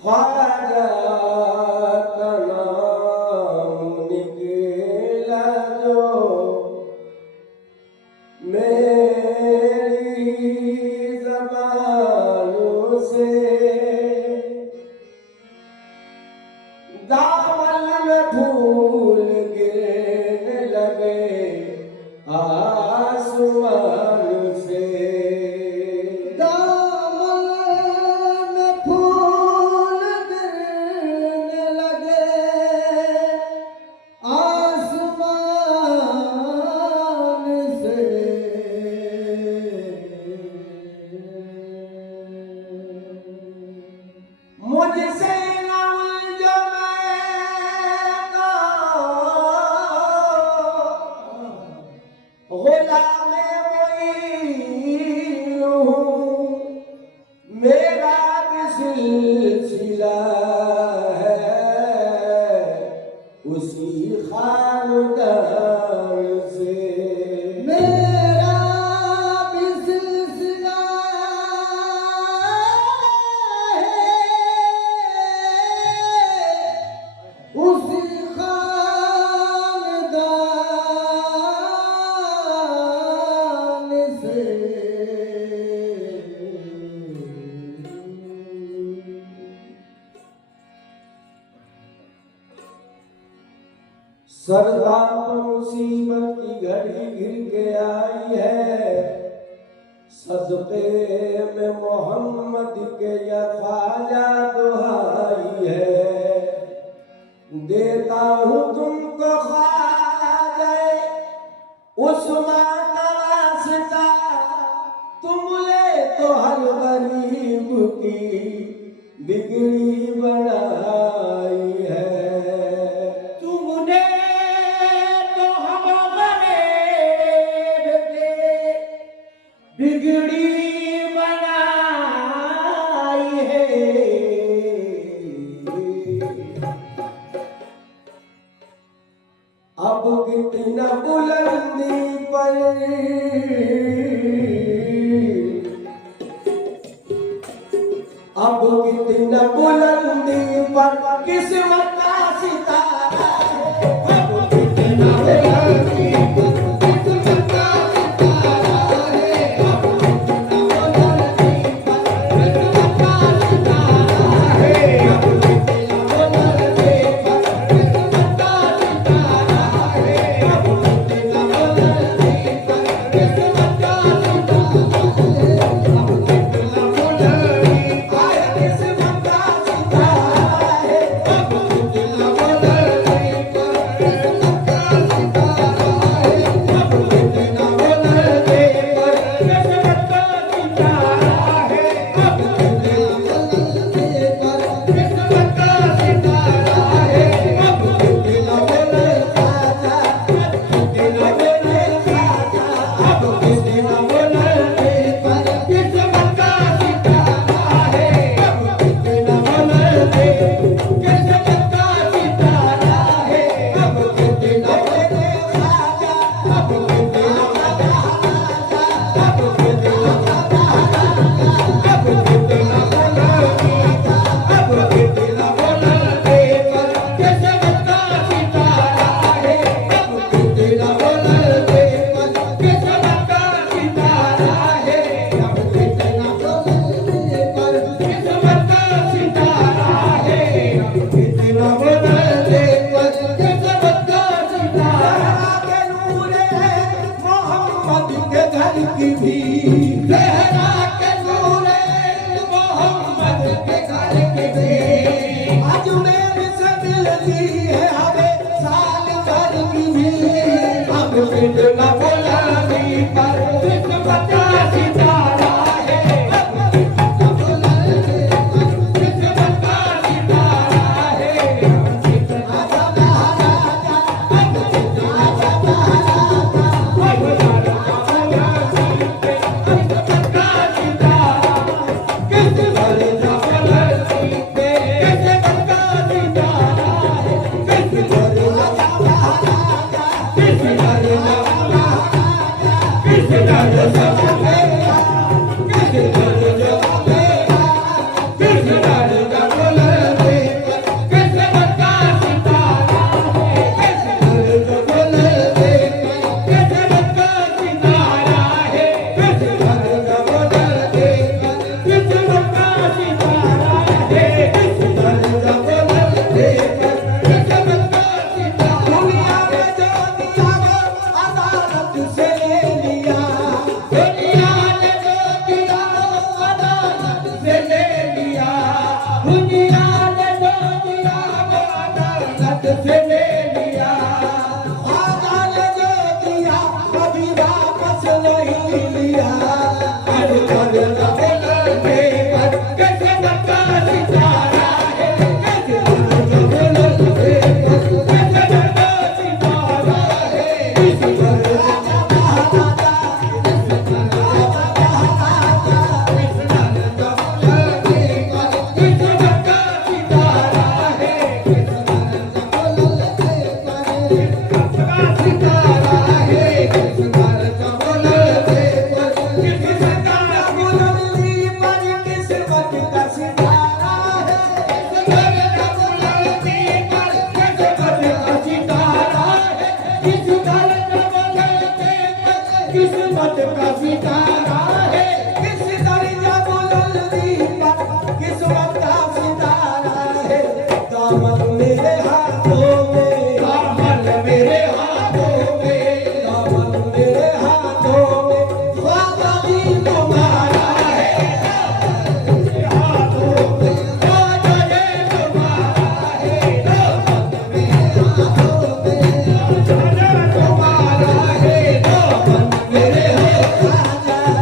ख्वाजा का नाम निकला जो मेरी ज़बानों से, दामन में फूल गिरने लगे आसमान से। दामन में फूल गिरने लगे आसमान से। मुझसे न उलझो गुलाम मोइन हूँ, मेरा भी सिलसिला है उसी खानदान से। मेरा भी सिलसिला है उसी खानदान से। सरदार पर मुसीबत की घड़ी गिर के आई है, सदक़े में मोहम्मद के या ख्वाजा दुहाई है। देता हूँ तुमको ख्वाजा उस्मान का वास्ता, तुम ले तो हर गरीब की बिगड़ी बनाई है। तुमने तो हम गरीब के बिगड़ी बनाई है। अब कितना बुलंदी पर, अब कितना बुलंदी पर किस्मत का सितारा है। अब कितना बुलंदी पर किस्मत का सितारा है। अब कितना बुलंदी पर किस्मत का सितारा है। अब कितना बुलंदी पर किस्मत का सितारा है। अब कितना बुलंदी पर किस्मत का सितारा है। अब कितना बुलंदी आया किस्मत का सितारा है। अब कितना बुलंदी पर किस्मत का सितारा है। अब कितना बुलंदी पर किस्मत का सितारा है। अब कितना बुलंदी पर किस्मत का सितारा है। अब कितना बुलंदी खाजा, कितना बुलंदी खाजा, अब कितना बुलंदी पर किस्मत का सितारा है। अब कितना बुलंदी किस्मत का सितारा है। अब कितना बुलंदी खाजा, अब कितना खाजा, अब कितना खाजा, अब कितना बुलंदी, अब कितना बुलंदी पर किस्मत का सितारा है। अब कितना बुलंदी पर किस्मत का सितारा है। अब कितना बुलंदी पर किस्मत का सितारा है। अब कितना बुलंदी पर किस्मत का सितारा के नूरे मोहम्मद के घर की भी, ज़हरा के नूरे मोहम्मद के घर की भी, अजमेर से मिलती है हमें साल भर की भी। अब कितना बुलंदी पर किस्मत का सितारा है। अब कितना बुलंदी पर किस्मत का सितारा है। अब कितना राजा, अब कितना राजा, अब कितना बुलंदी पे किस्मत का सितारा, किस्मत का बुलंदी पे किस्मत का सितारा है। किस्मत राजा, किस्मत राजा, किस्मत राजा, सितारा है, किस दरिया बुलंद दीपक किस्मत का सितारा है। दामन मेरे हाथों में, दामन मेरे हाथों में, दामन मेरे हाथों में, ख्वाजा भी तुम्हारा है। मेरे हाथों में ख्वाजा ये तुम्हारा है, दामन मेरे हाथों में, ख्वाजा तुम्हारा है, दामन मेरे हाथों में।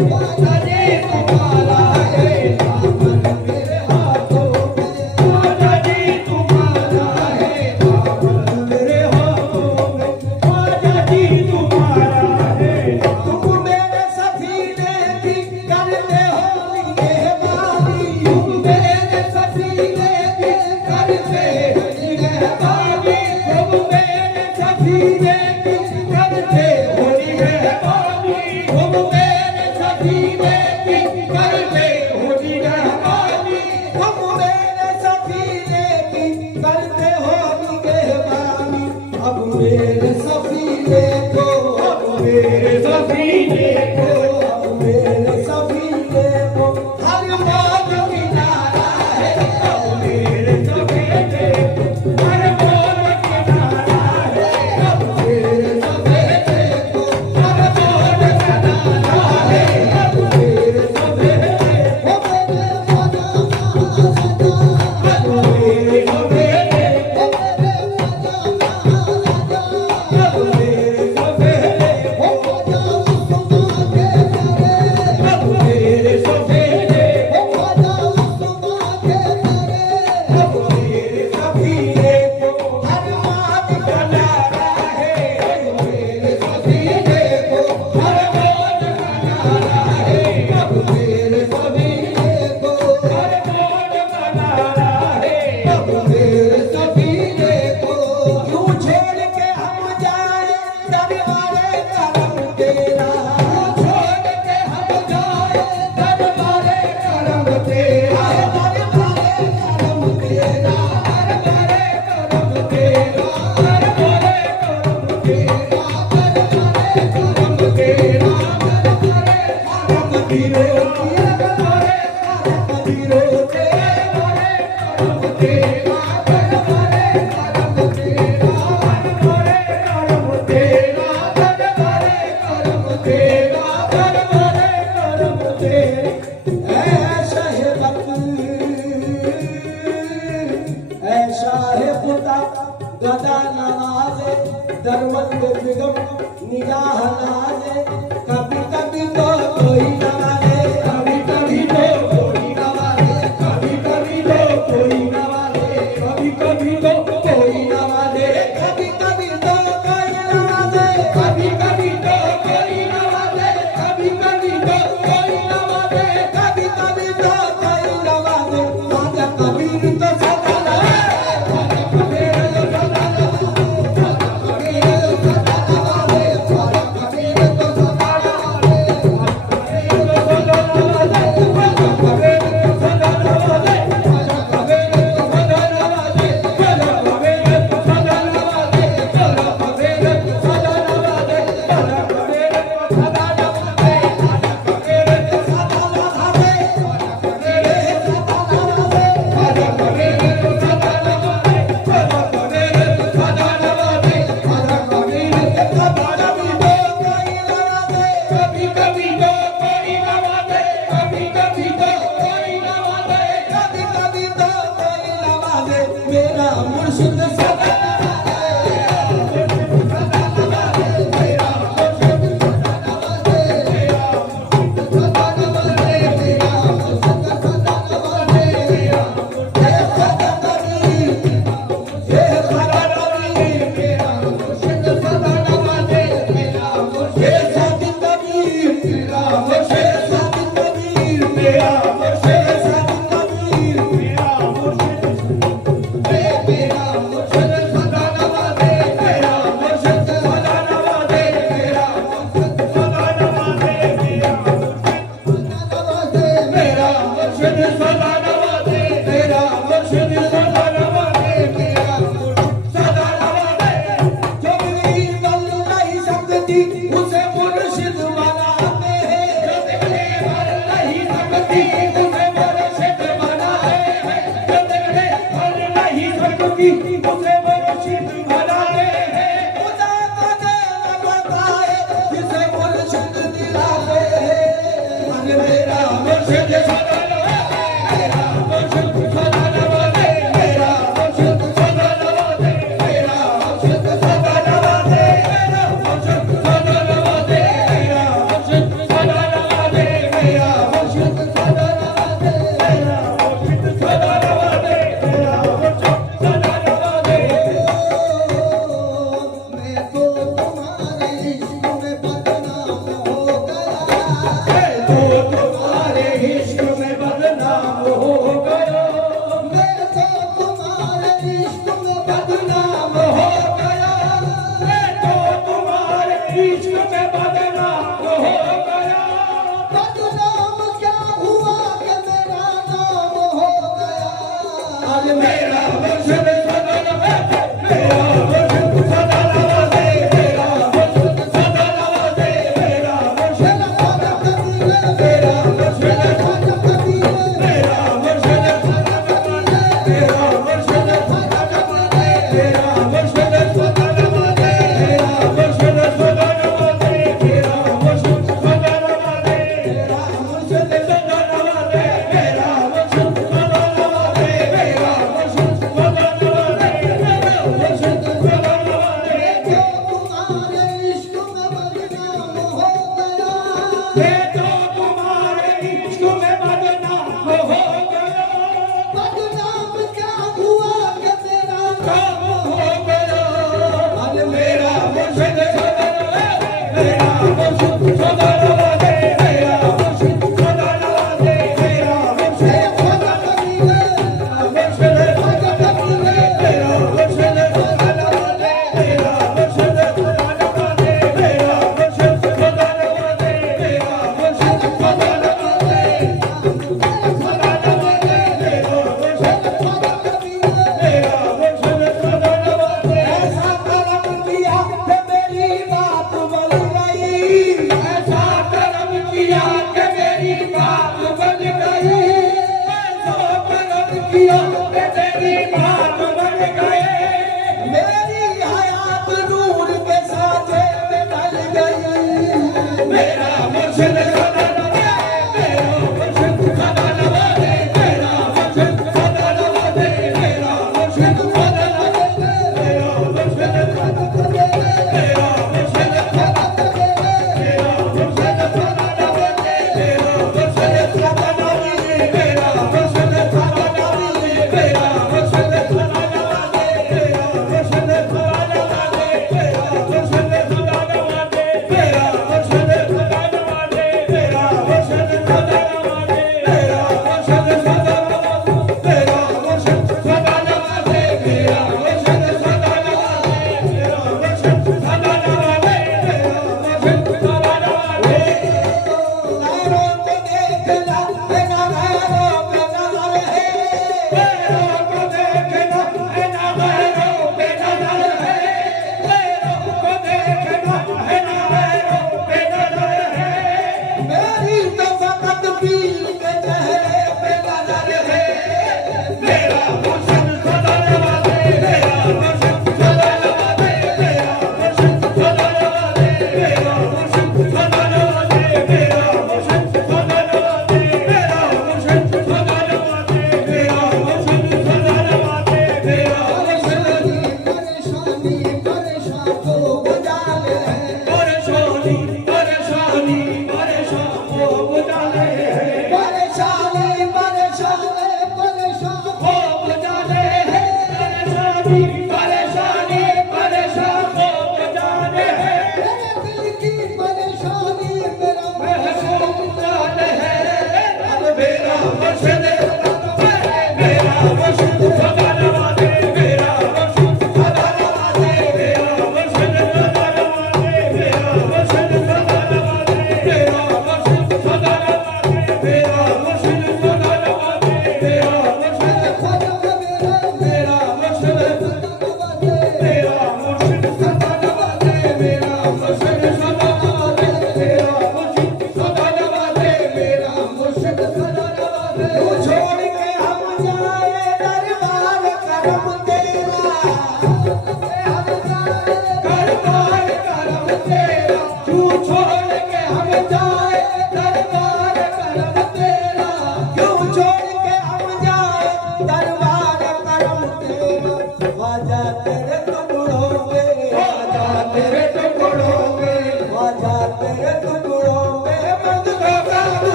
ख्वाजा जी तुम्हारा है दामन मेरे हाथों में ख्वाजा जी तुम्हारा है दामन मेरे हाथों में ख्वाजा जी तुम्हारा है तुम मेरे सफीने की करते हो निगहबानी तुम मेरे सफीने की करते हो निगहबानी तुम मेरे सफीने की करते हो निगहबानी तुम मेरे सफीने की करते हो निगहबानी तुम मेरे सफीने की करते हो निगहबानी अब मेरे सफीने को अब मेरे सफीने को अब मेरे सफीने को हर मौज किनारा है अब मेरे सफीने को हर मौज किनारा है अब मेरे सफीने को हर मौज किनारा है अब मेरे सफीने को अब मेरे यूं छोड़ के हम जाए दरबारे करम तेरा छोड़ के हम जाए दरबारे करम तेरा दरबारे करम तेरा दरबारे करम तेरा दरबारे करम तेरा दरबारे करम तेरा दरबारे करम तेरा दरबारे करम तेरा दरबारे करम तेरा दरबारे करम तेरा दरबारे करम तेरा दरबारे करम तेरा दरबारे करम तेरा ऐसा है ऐसा है खुदा गदा नवाजे दरबंद बिगम निगाह नाजे कभी कभी तो कोई नवाजे कभी कभी तो कोई नवाजे कभी कभी तो कोई नवाजे कभी कभी तो कोई नवाजे कभी कभी तो कोई नवाजे कभी कभी तो कोई नवाजे कभी कभी तो कोई नवाजे कभी कभी तो कोई नवाजे राजा कबीर तो सदा कभी कभी तो कोई नवाजे कभी कभी तो कोई नवाजे कभी कभी तो कोई नवाजे मेरा मुर्शिद सदा उसे मुर्शिद बनाते हैं उसे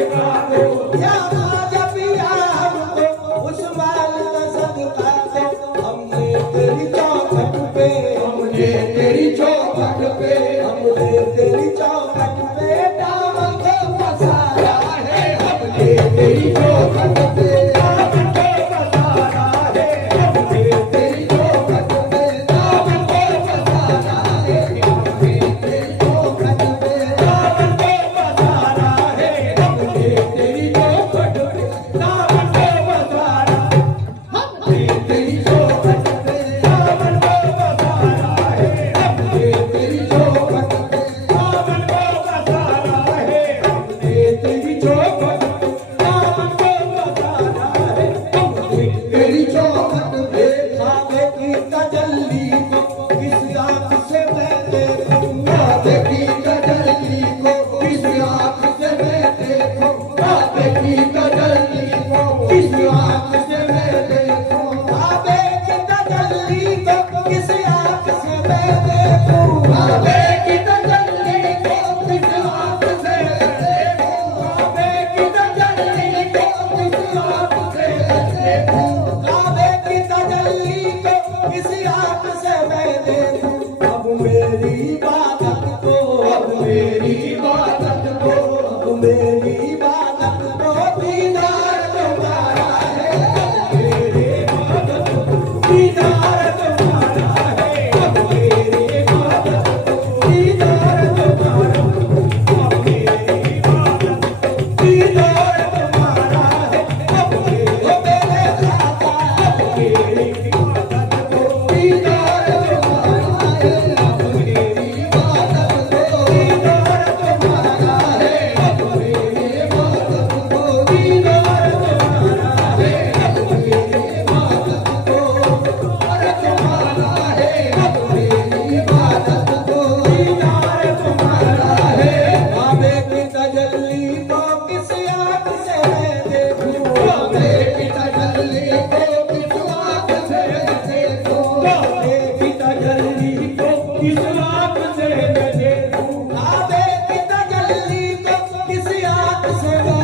दिखा दो या ख्वाजा पिया हमको उस माल का सदका दो। हमने तेरी चौखट पे हमने तेरी चौखट पे हमने तेरी चौखट पे दामन को पसारा है। हमने तेरी चौखट पे दामन को पसारा है। हमने तेरी चौखट पे दामन को पसारा है। हमने तेरी चौखट पे दामन को पसारा है। हमने तेरी चौखट पे दामन को पसारा। हमने तेरी चौखट पे दामन को पसारा है। हमने तेरी चौखट पे दामन को पसारा है। हमने तेरी चौखट पे दामन को पसारा है। हमने तेरी चौखट पे खाबे की तजल्ली को किस आंख से मैं देखूंगा। काबे की तजल्ली को किस आँख से मैं देखूं। काबे की तजल्ली को किस आँख से मैं देखूं। खाबे की तजल्ली को किस आंख से मैं देखूं। काबे की तजल्ली को किस आँख से मैं देखूं। काबे की तजल्ली को किस आँख से मैं देखूं। काबे की तजल्ली को किस आंख से मैं देखूं। अब मेरी इबादत को अब मेरी इबादत को अब मेरी इबादत को दीदार तुम्हारा है। मेरे इबादत को दीदार तुम्हारा है। अब मेरी इबादत को दीदार तुम्हारा। अब मेरी इबादत को दीदार तुम्हारा है। अब मेरे खाता अब मेरी इबादत को दीदार तुम्हारा है। अब मेरी इबादत को दीदार तुम्हारा है। अब मेरी इबादत को दीदार तुम्हारा है। अब मेरी इबादत को दीदार तुम्हारा है। अब मेरी इबादत को दीदार तुम्हारा है। काबे की तजल्ली को किस आंख से मैं देखूं। काबे की तजल्ली को किस आँख से मैं देखूं। काबे की तजल्ली को किस आँख से मैं देखूं। काबे की तजल्ली को किस आंख से मैं